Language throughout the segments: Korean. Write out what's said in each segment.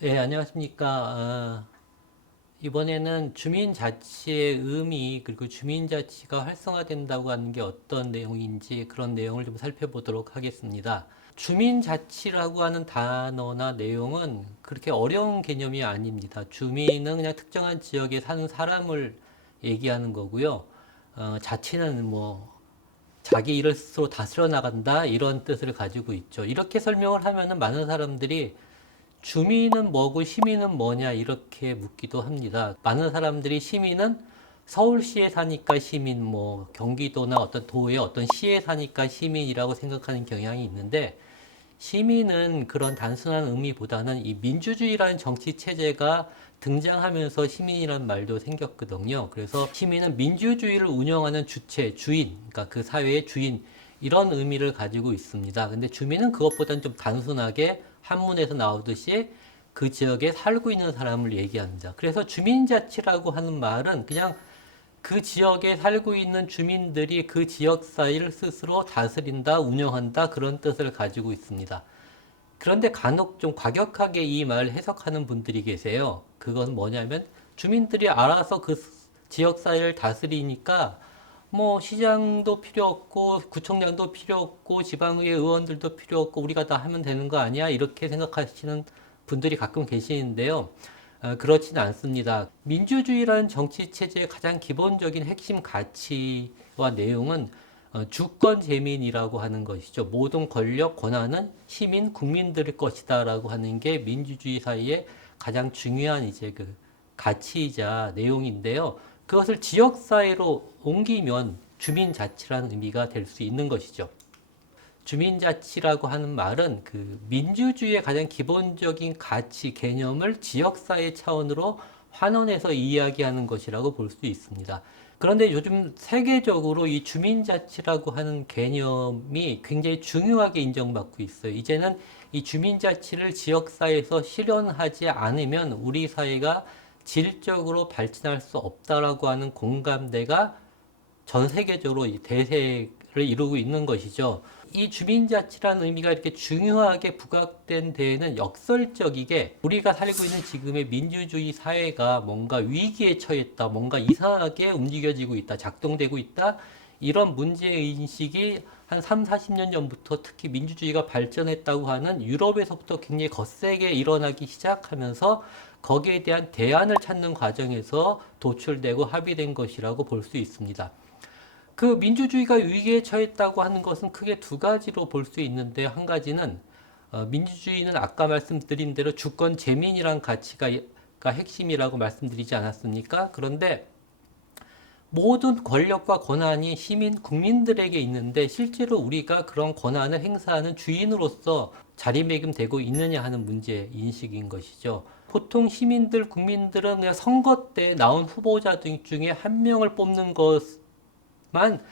예, 안녕하십니까. 이번에는 주민자치의 의미, 그리고 주민자치가 활성화된다고 하는 게 어떤 내용인지 그런 내용을 좀 살펴보도록 하겠습니다. 주민자치라고 하는 단어나 내용은 그렇게 어려운 개념이 아닙니다. 주민은 그냥 특정한 지역에 사는 사람을 얘기하는 거고요. 자치는 뭐 자기 일을 스스로 다스려 나간다 이런 뜻을 가지고 있죠. 이렇게 설명을 하면은 많은 사람들이 주민은 뭐고 시민은 뭐냐 이렇게 묻기도 합니다. 많은 사람들이 시민은 서울시에 사니까 시민, 뭐 경기도나 어떤 도의 어떤 시에 사니까 시민이라고 생각하는 경향이 있는데 시민은 그런 단순한 의미보다는 이 민주주의라는 정치 체제가 등장하면서 시민이라는 말도 생겼거든요. 그래서 시민은 민주주의를 운영하는 주체, 주인, 그러니까 그 사회의 주인 이런 의미를 가지고 있습니다. 근데 주민은 그것보다는 좀 단순하게 한문에서 나오듯이 그 지역에 살고 있는 사람을 얘기합니다. 그래서 주민자치라고 하는 말은 그냥 그 지역에 살고 있는 주민들이 그 지역 사회를 스스로 다스린다, 운영한다 그런 뜻을 가지고 있습니다. 그런데 간혹 좀 과격하게 이 말을 해석하는 분들이 계세요. 그건 뭐냐면 주민들이 알아서 그 지역 사회를 다스리니까 뭐 시장도 필요 없고 구청장도 필요 없고 지방의 의원들도 필요 없고 우리가 다 하면 되는 거 아니야? 이렇게 생각하시는 분들이 가끔 계시는데요. 그렇지는 않습니다. 민주주의라는 정치 체제의 가장 기본적인 핵심 가치와 내용은 주권 재민이라고 하는 것이죠. 모든 권력, 권한은 시민, 국민들의 것이다라고 하는 게 민주주의 사회의 가장 중요한 이제 그 가치이자 내용인데요. 그것을 지역 사회로 옮기면 주민자치라는 의미가 될 수 있는 것이죠. 주민자치라고 하는 말은 그 민주주의의 가장 기본적인 가치 개념을 지역사회 차원으로 환원해서 이야기하는 것이라고 볼 수 있습니다. 그런데 요즘 세계적으로 이 주민자치라고 하는 개념이 굉장히 중요하게 인정받고 있어요. 이제는 이 주민자치를 지역사회에서 실현하지 않으면 우리 사회가 질적으로 발전할 수 없다라고 하는 공감대가 전 세계적으로 대세를 이루고 있는 것이죠. 이 주민자치라는 의미가 이렇게 중요하게 부각된 데에는 역설적이게 우리가 살고 있는 지금의 민주주의 사회가 뭔가 위기에 처했다, 뭔가 이상하게 움직여지고 있다, 작동되고 있다, 이런 문제인식이 한 3, 40년 전부터 특히 민주주의가 발전했다고 하는 유럽에서부터 굉장히 거세게 일어나기 시작하면서 거기에 대한 대안을 찾는 과정에서 도출되고 합의된 것이라고 볼 수 있습니다. 그 민주주의가 위기에 처했다고 하는 것은 크게 두 가지로 볼 수 있는데 한 가지는 민주주의는 아까 말씀드린 대로 주권 재민이란 가치가 핵심이라고 말씀드리지 않았습니까? 그런데 모든 권력과 권한이 시민, 국민들에게 있는데 실제로 우리가 그런 권한을 행사하는 주인으로서 자리매김되고 있느냐 하는 문제 인식인 것이죠. 보통 시민들, 국민들은 그냥 선거 때 나온 후보자 중에 한 명을 뽑는 것만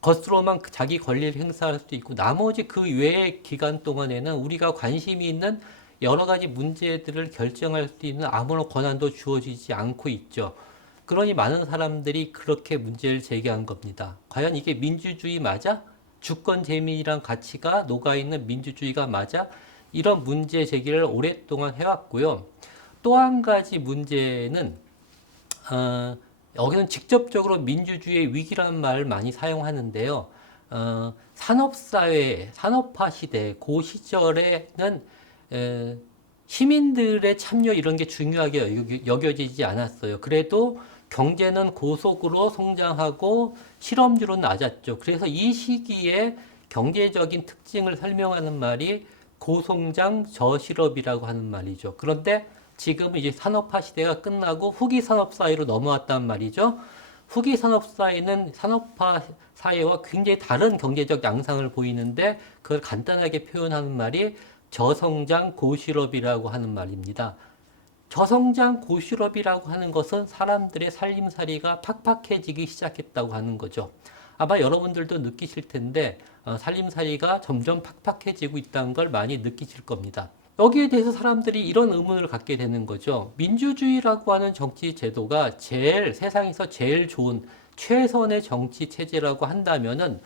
것으로만 자기 권리를 행사할 수도 있고 나머지 그 외의 기간 동안에는 우리가 관심이 있는 여러 가지 문제들을 결정할 수 있는 아무런 권한도 주어지지 않고 있죠. 그러니 많은 사람들이 그렇게 문제를 제기한 겁니다. 과연 이게 민주주의 맞아? 주권 재민이란 가치가 녹아있는 민주주의가 맞아? 이런 문제 제기를 오랫동안 해왔고요. 또 한 가지 문제는 여기는 직접적으로 민주주의의 위기라는 말을 많이 사용하는데요. 산업사회, 산업화 시대, 그 시절에는 시민들의 참여 이런 게 중요하게 여겨지지 않았어요. 그래도 경제는 고속으로 성장하고 실업률은 낮았죠. 그래서 이 시기에 경제적인 특징을 설명하는 말이 고성장 저실업이라고 하는 말이죠. 그런데 지금은 이제 산업화 시대가 끝나고 후기 산업 사회로 넘어왔단 말이죠. 후기 산업 사회는 산업화 사회와 굉장히 다른 경제적 양상을 보이는데 그걸 간단하게 표현하는 말이 저성장 고실업이라고 하는 말입니다. 저성장 고실업이라고 하는 것은 사람들의 살림살이가 팍팍해지기 시작했다고 하는 거죠. 아마 여러분들도 느끼실 텐데 살림살이가 점점 팍팍해지고 있다는 걸 많이 느끼실 겁니다. 여기에 대해서 사람들이 이런 의문을 갖게 되는 거죠. 민주주의라고 하는 정치 제도가 세상에서 제일 좋은 최선의 정치 체제라고 한다면은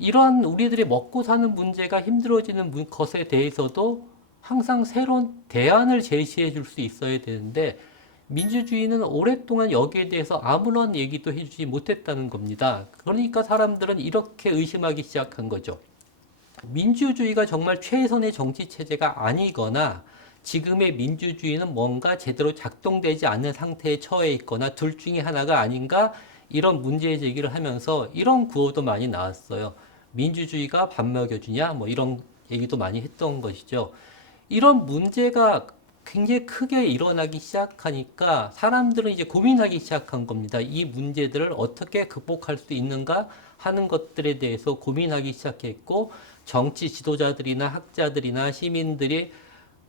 이러한 우리들이 먹고 사는 문제가 힘들어지는 것에 대해서도 항상 새로운 대안을 제시해 줄 수 있어야 되는데 민주주의는 오랫동안 여기에 대해서 아무런 얘기도 해주지 못했다는 겁니다. 그러니까 사람들은 이렇게 의심하기 시작한 거죠. 민주주의가 정말 최선의 정치 체제가 아니거나 지금의 민주주의는 뭔가 제대로 작동되지 않는 상태에 처해 있거나 둘 중에 하나가 아닌가 이런 문제 제기를 하면서 이런 구호도 많이 나왔어요. 민주주의가 밥 먹여주냐 뭐 이런 얘기도 많이 했던 것이죠. 이런 문제가 굉장히 크게 일어나기 시작하니까 사람들은 이제 고민하기 시작한 겁니다. 이 문제들을 어떻게 극복할 수 있는가 하는 것들에 대해서 고민하기 시작했고 정치 지도자들이나 학자들이나 시민들이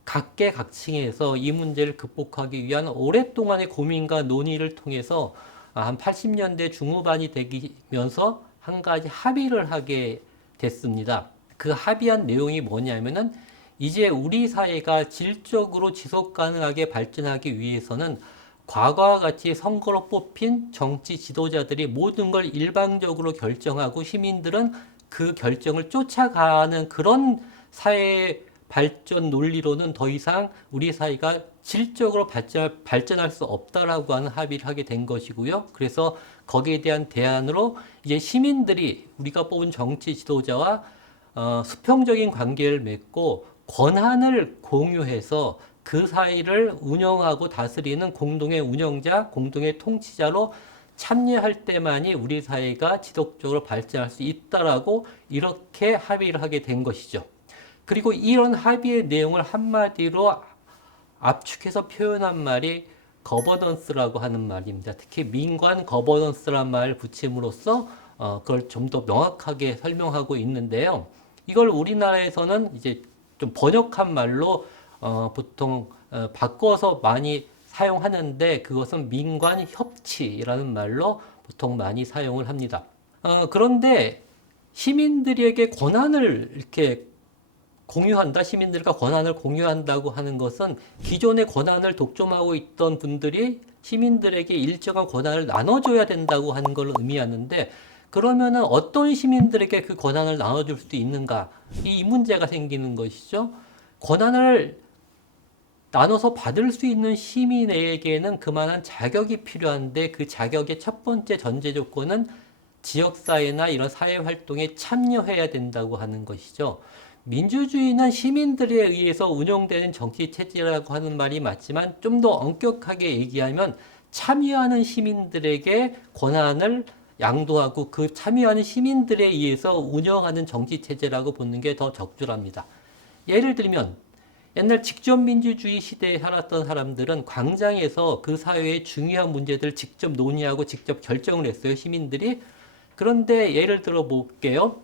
각계각층에서 이 문제를 극복하기 위한 오랫동안의 고민과 논의를 통해서 한 80년대 중후반이 되면서 한 가지 합의를 하게 됐습니다. 그 합의한 내용이 뭐냐면은 이제 우리 사회가 질적으로 지속 가능하게 발전하기 위해서는 과거와 같이 선거로 뽑힌 정치 지도자들이 모든 걸 일방적으로 결정하고 시민들은 그 결정을 쫓아가는 그런 사회 발전 논리로는 더 이상 우리 사회가 질적으로 발전할 수 없다라고 하는 합의를 하게 된 것이고요. 그래서 거기에 대한 대안으로 이제 시민들이 우리가 뽑은 정치 지도자와 수평적인 관계를 맺고 권한을 공유해서 그 사이를 운영하고 다스리는 공동의 운영자, 공동의 통치자로 참여할 때만이 우리 사회가 지속적으로 발전할 수 있다라고 이렇게 합의를 하게 된 것이죠. 그리고 이런 합의의 내용을 한마디로 압축해서 표현한 말이 거버넌스라고 하는 말입니다. 특히 민관 거버넌스란 말을 붙임으로써 그걸 좀 더 명확하게 설명하고 있는데요. 이걸 우리나라에서는 이제 좀 번역한 말로 보통 바꿔서 많이 사용하는데 그것은 민관 협치라는 말로 보통 많이 사용을 합니다. 그런데 시민들에게 권한을 이렇게 공유한다, 시민들과 권한을 공유한다고 하는 것은 기존의 권한을 독점하고 있던 분들이 시민들에게 일정한 권한을 나눠줘야 된다고 하는 걸 의미하는데 그러면은 어떤 시민들에게 그 권한을 나눠줄 수 있는가? 이 문제가 생기는 것이죠. 권한을 나눠서 받을 수 있는 시민에게는 그만한 자격이 필요한데 그 자격의 첫 번째 전제 조건은 지역사회나 이런 사회활동에 참여해야 된다고 하는 것이죠. 민주주의는 시민들에 의해서 운영되는 정치체제라고 하는 말이 맞지만 좀 더 엄격하게 얘기하면 참여하는 시민들에게 권한을 양도하고 그 참여하는 시민들에 의해서 운영하는 정치체제라고 보는 게 더 적절합니다. 예를 들면 옛날 직접민주주의 시대에 살았던 사람들은 광장에서 그 사회의 중요한 문제들을 직접 논의하고 직접 결정을 했어요, 시민들이. 그런데 예를 들어 볼게요.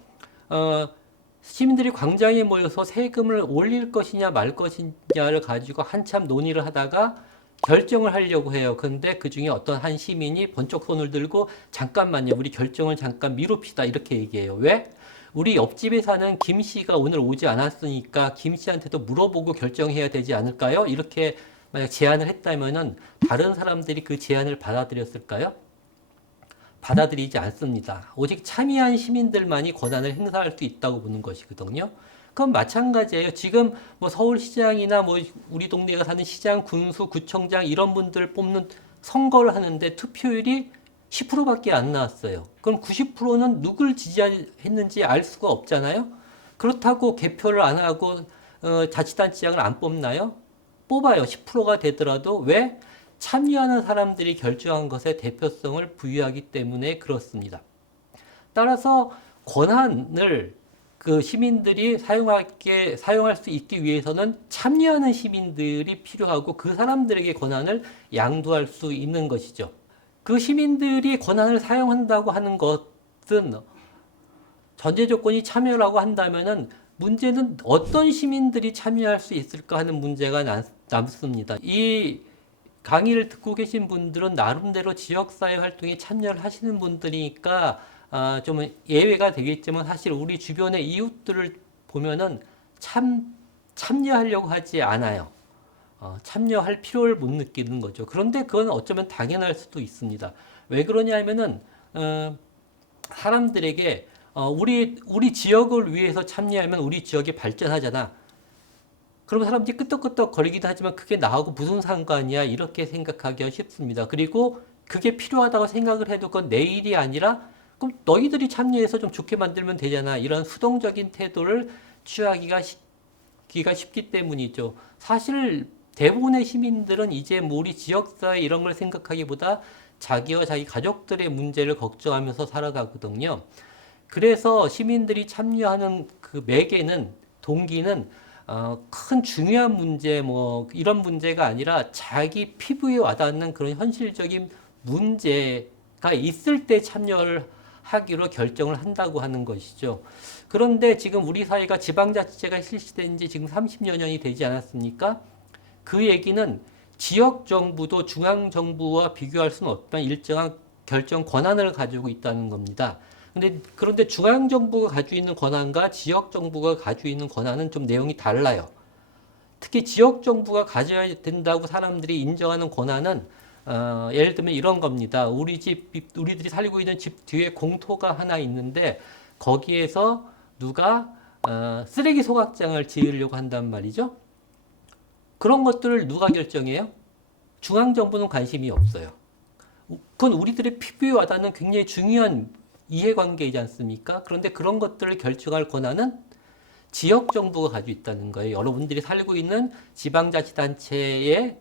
시민들이 광장에 모여서 세금을 올릴 것이냐 말 것이냐를 가지고 한참 논의를 하다가 결정을 하려고 해요. 근데 그 중에 어떤 한 시민이 번쩍 손을 들고 잠깐만요. 우리 결정을 잠깐 미룹시다. 이렇게 얘기해요. 왜? 우리 옆집에 사는 김 씨가 오늘 오지 않았으니까 김 씨한테도 물어보고 결정해야 되지 않을까요? 이렇게 만약 제안을 했다면은 다른 사람들이 그 제안을 받아들였을까요? 받아들이지 않습니다. 오직 참여한 시민들만이 권한을 행사할 수 있다고 보는 것이거든요. 그건 마찬가지예요. 지금 뭐 서울시장이나 뭐 우리 동네에 사는 시장, 군수, 구청장 이런 분들 뽑는 선거를 하는데 투표율이 10%밖에 안 나왔어요. 그럼 90%는 누굴 지지했는지 알 수가 없잖아요. 그렇다고 개표를 안 하고 자치단체장을 안 뽑나요? 뽑아요. 10%가 되더라도 왜? 참여하는 사람들이 결정한 것에 대표성을 부여하기 때문에 그렇습니다. 따라서 권한을 그 시민들이 사용할 수 있기 위해서는 참여하는 시민들이 필요하고 그 사람들에게 권한을 양도할 수 있는 것이죠. 그 시민들이 권한을 사용한다고 하는 것은 전제 조건이 참여라고 한다면은 문제는 어떤 시민들이 참여할 수 있을까 하는 문제가 남습니다. 이 강의를 듣고 계신 분들은 나름대로 지역사회 활동에 참여를 하시는 분들이니까 좀 예외가 되겠지만 사실 우리 주변의 이웃들을 보면은 참여하려고 하지 않아요. 참여할 필요를 못 느끼는 거죠. 그런데 그건 어쩌면 당연할 수도 있습니다. 왜 그러냐면은 사람들에게 우리 지역을 위해서 참여하면 우리 지역이 발전하잖아. 그러면 사람들이 끄떡끄떡 거리기도 하지만 그게 나하고 무슨 상관이야? 이렇게 생각하기가 쉽습니다. 그리고 그게 필요하다고 생각을 해도 그건 내 일이 아니라 그럼 너희들이 참여해서 좀 좋게 만들면 되잖아. 이런 수동적인 태도를 취하기가 쉽기 때문이죠. 사실 대부분의 시민들은 이제 뭐 우리 지역사회 이런 걸 생각하기보다 자기와 자기 가족들의 문제를 걱정하면서 살아가거든요. 그래서 시민들이 참여하는 그 매개는 동기는 큰 중요한 문제 뭐 이런 문제가 아니라 자기 피부에 와닿는 그런 현실적인 문제가 있을 때 참여를 하기로 결정을 한다고 하는 것이죠. 그런데 지금 우리 사회가 지방자치제가 실시된 지 지금 30여 년이 되지 않았습니까? 그 얘기는 지역 정부도 중앙 정부와 비교할 수는 없지만 일정한 결정 권한을 가지고 있다는 겁니다. 그런데 중앙 정부가 가지고 있는 권한과 지역 정부가 가지고 있는 권한은 좀 내용이 달라요. 특히 지역 정부가 가져야 된다고 사람들이 인정하는 권한은 예를 들면 이런 겁니다. 우리들이 살고 있는 집 뒤에 공터가 하나 있는데 거기에서 누가 쓰레기 소각장을 지으려고 한단 말이죠. 그런 것들을 누가 결정해요? 중앙 정부는 관심이 없어요. 그건 우리들의 피부에 와닿는 굉장히 중요한 이해관계이지 않습니까? 그런데 그런 것들을 결정할 권한은 지역 정부가 가지고 있다는 거예요. 여러분들이 살고 있는 지방자치단체에서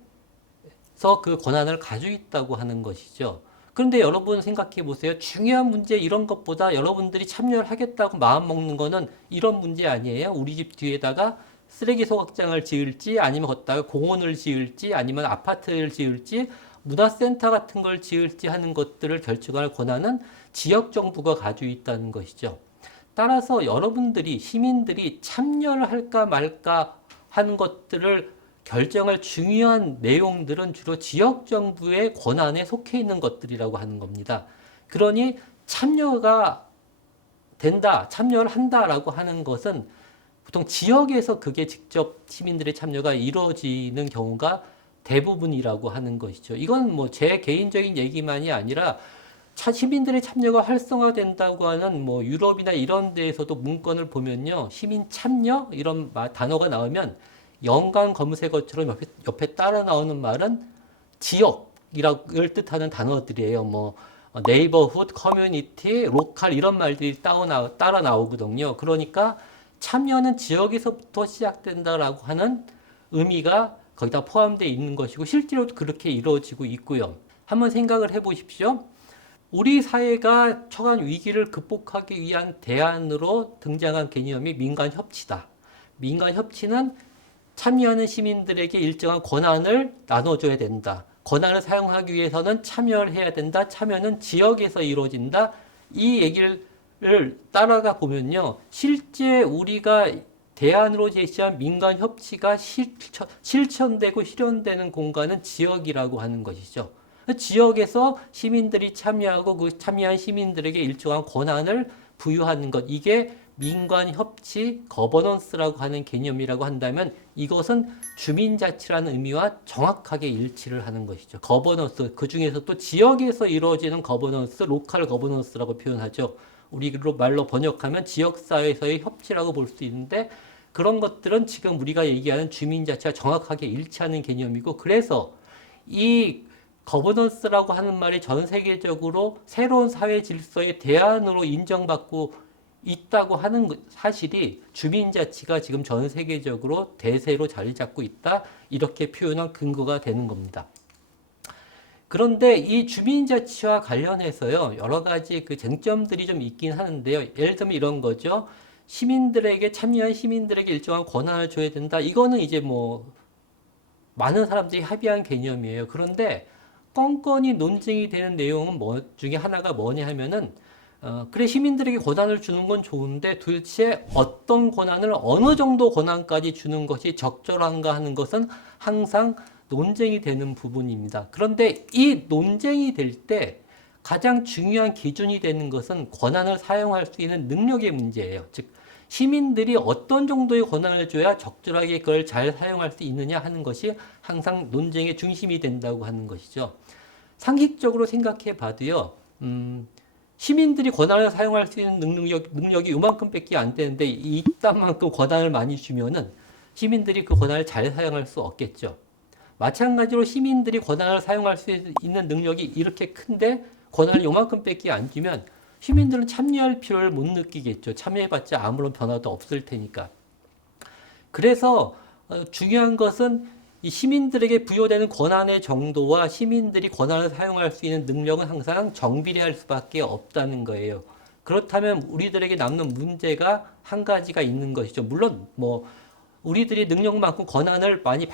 그 권한을 가지고 있다고 하는 것이죠. 그런데 여러분 생각해 보세요. 중요한 문제 이런 것보다 여러분들이 참여를 하겠다고 마음 먹는 거는 이런 문제 아니에요? 우리 집 뒤에다가 쓰레기 소각장을 지을지 아니면 걷다가 공원을 지을지 아니면 아파트를 지을지 문화센터 같은 걸 지을지 하는 것들을 결정할 권한은 지역 정부가 가지고 있다는 것이죠. 따라서 여러분들이 시민들이 참여를 할까 말까 하는 것들을 결정할 중요한 내용들은 주로 지역 정부의 권한에 속해 있는 것들이라고 하는 겁니다. 그러니 참여가 된다, 참여를 한다라고 하는 것은 보통 지역에서 그게 직접 시민들의 참여가 이루어지는 경우가 대부분이라고 하는 것이죠. 이건 뭐 제 개인적인 얘기만이 아니라 시민들의 참여가 활성화된다고 하는 뭐 유럽이나 이런 데에서도 문건을 보면요. 시민 참여 이런 단어가 나오면 연관 검색어처럼 옆에 따라 나오는 말은 지역이라를 뜻하는 단어들이에요. 뭐 네이버훗, 커뮤니티, 로컬 이런 말들이 따라 나오거든요. 그러니까 참여는 지역에서부터 시작된다라고 하는 의미가 거기다 포함되어 있는 것이고 실제로도 그렇게 이루어지고 있고요. 한번 생각을 해보십시오. 우리 사회가 처한 위기를 극복하기 위한 대안으로 등장한 개념이 민간협치다. 민간협치는 참여하는 시민들에게 일정한 권한을 나눠줘야 된다. 권한을 사용하기 위해서는 참여를 해야 된다. 참여는 지역에서 이루어진다. 이 얘기를 따라가 보면요. 실제 우리가 대안으로 제시한 민간협치가 실천되고 실현되는 공간은 지역이라고 하는 것이죠. 지역에서 시민들이 참여하고 그 참여한 시민들에게 일정한 권한을 부여하는 것. 이게 민간협치 거버넌스라고 하는 개념이라고 한다면 이것은 주민자치라는 의미와 정확하게 일치를 하는 것이죠. 거버넌스, 그 중에서 또 지역에서 이루어지는 거버넌스, 로컬 거버넌스라고 표현하죠. 우리로 말로 번역하면 지역사회에서의 협치라고 볼 수 있는데 그런 것들은 지금 우리가 얘기하는 주민자치와 정확하게 일치하는 개념이고 그래서 이 거버넌스라고 하는 말이 전 세계적으로 새로운 사회 질서의 대안으로 인정받고 있다고 하는 사실이 주민자치가 지금 전 세계적으로 대세로 자리 잡고 있다 이렇게 표현한 근거가 되는 겁니다. 그런데 이 주민자치와 관련해서요 여러 가지 그 쟁점들이 좀 있긴 하는데요. 예를 들면 이런 거죠. 참여한 시민들에게 일정한 권한을 줘야 된다. 이거는 이제 뭐 많은 사람들이 합의한 개념이에요. 그런데 건건이 논쟁이 되는 내용은 뭐 중에 하나가 뭐냐 하면은 그래 시민들에게 권한을 주는 건 좋은데 도대체 어떤 권한을 어느 정도 권한까지 주는 것이 적절한가 하는 것은 항상 논쟁이 되는 부분입니다. 그런데 이 논쟁이 될 때 가장 중요한 기준이 되는 것은 권한을 사용할 수 있는 능력의 문제예요. 즉 시민들이 어떤 정도의 권한을 줘야 적절하게 그걸 잘 사용할 수 있느냐 하는 것이 항상 논쟁의 중심이 된다고 하는 것이죠. 상식적으로 생각해 봐도요, 시민들이 권한을 사용할 수 있는 능력이 이만큼밖에 안 되는데 이딴만큼 권한을 많이 주면은 시민들이 그 권한을 잘 사용할 수 없겠죠. 마찬가지로 시민들이 권한을 사용할 수 있는 능력이 이렇게 큰데 권한을 요만큼밖에 안 주면 시민들은 참여할 필요를 못 느끼겠죠. 참여해봤자 아무런 변화도 없을 테니까. 그래서 중요한 것은 이 시민들에게 부여되는 권한의 정도와 시민들이 권한을 사용할 수 있는 능력은 항상 정비례할 수밖에 없다는 거예요. 그렇다면 우리들에게 남는 문제가 한 가지가 있는 것이죠. 물론 뭐 우리들이 능력만큼 권한을 많이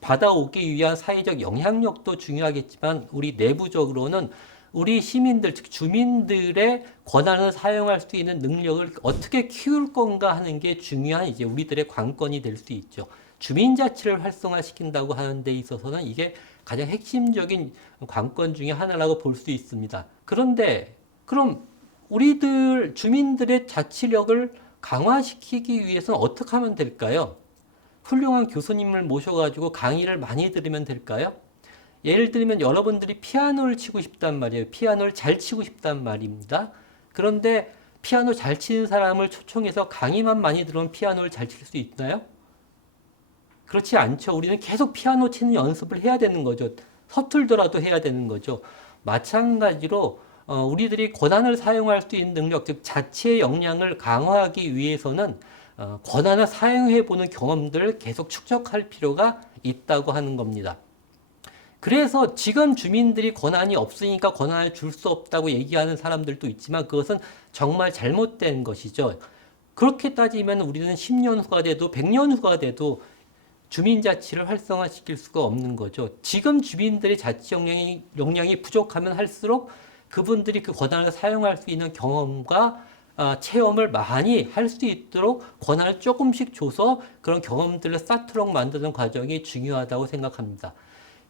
받아오기 위한 사회적 영향력도 중요하겠지만 우리 내부적으로는 우리 시민들, 즉 주민들의 권한을 사용할 수 있는 능력을 어떻게 키울 건가 하는 게 중요한 이제 우리들의 관건이 될 수 있죠. 주민자치를 활성화시킨다고 하는 데 있어서는 이게 가장 핵심적인 관건 중에 하나라고 볼 수 있습니다. 그런데 그럼 우리들 주민들의 자치력을 강화시키기 위해서는 어떻게 하면 될까요? 훌륭한 교수님을 모셔가지고 강의를 많이 들으면 될까요? 예를 들면 여러분들이 피아노를 치고 싶단 말이에요. 피아노를 잘 치고 싶단 말입니다. 그런데 피아노 잘 치는 사람을 초청해서 강의만 많이 들으면 피아노를 잘 칠 수 있나요? 그렇지 않죠. 우리는 계속 피아노 치는 연습을 해야 되는 거죠. 서툴더라도 해야 되는 거죠. 마찬가지로 우리들이 권한을 사용할 수 있는 능력, 즉 자치의 역량을 강화하기 위해서는 권한을 사용해보는 경험들을 계속 축적할 필요가 있다고 하는 겁니다. 그래서 지금 주민들이 권한이 없으니까 권한을 줄 수 없다고 얘기하는 사람들도 있지만 그것은 정말 잘못된 것이죠. 그렇게 따지면 우리는 10년 후가 돼도 100년 후가 돼도 주민자치를 활성화시킬 수가 없는 거죠. 지금 주민들의 자치 역량이 부족하면 할수록 그분들이 그 권한을 사용할 수 있는 경험과 체험을 많이 할 수 있도록 권한을 조금씩 줘서 그런 경험들을 쌓도록 만드는 과정이 중요하다고 생각합니다.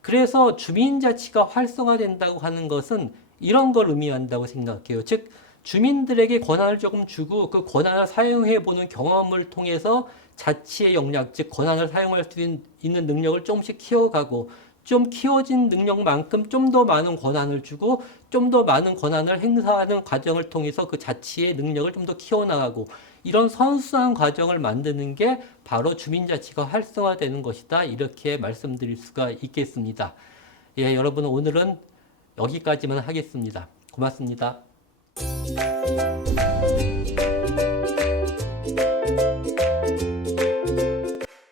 그래서 주민자치가 활성화된다고 하는 것은 이런 걸 의미한다고 생각해요. 즉, 주민들에게 권한을 조금 주고 그 권한을 사용해 보는 경험을 통해서 자치의 역량, 즉 권한을 사용할 수 있는 능력을 조금씩 키워가고 좀 키워진 능력만큼 좀 더 많은 권한을 주고 좀 더 많은 권한을 행사하는 과정을 통해서 그 자치의 능력을 좀 더 키워나가고 이런 선수한 과정을 만드는 게 바로 주민자치가 활성화되는 것이다. 이렇게 말씀드릴 수가 있겠습니다. 예, 여러분 오늘은 여기까지만 하겠습니다. 고맙습니다.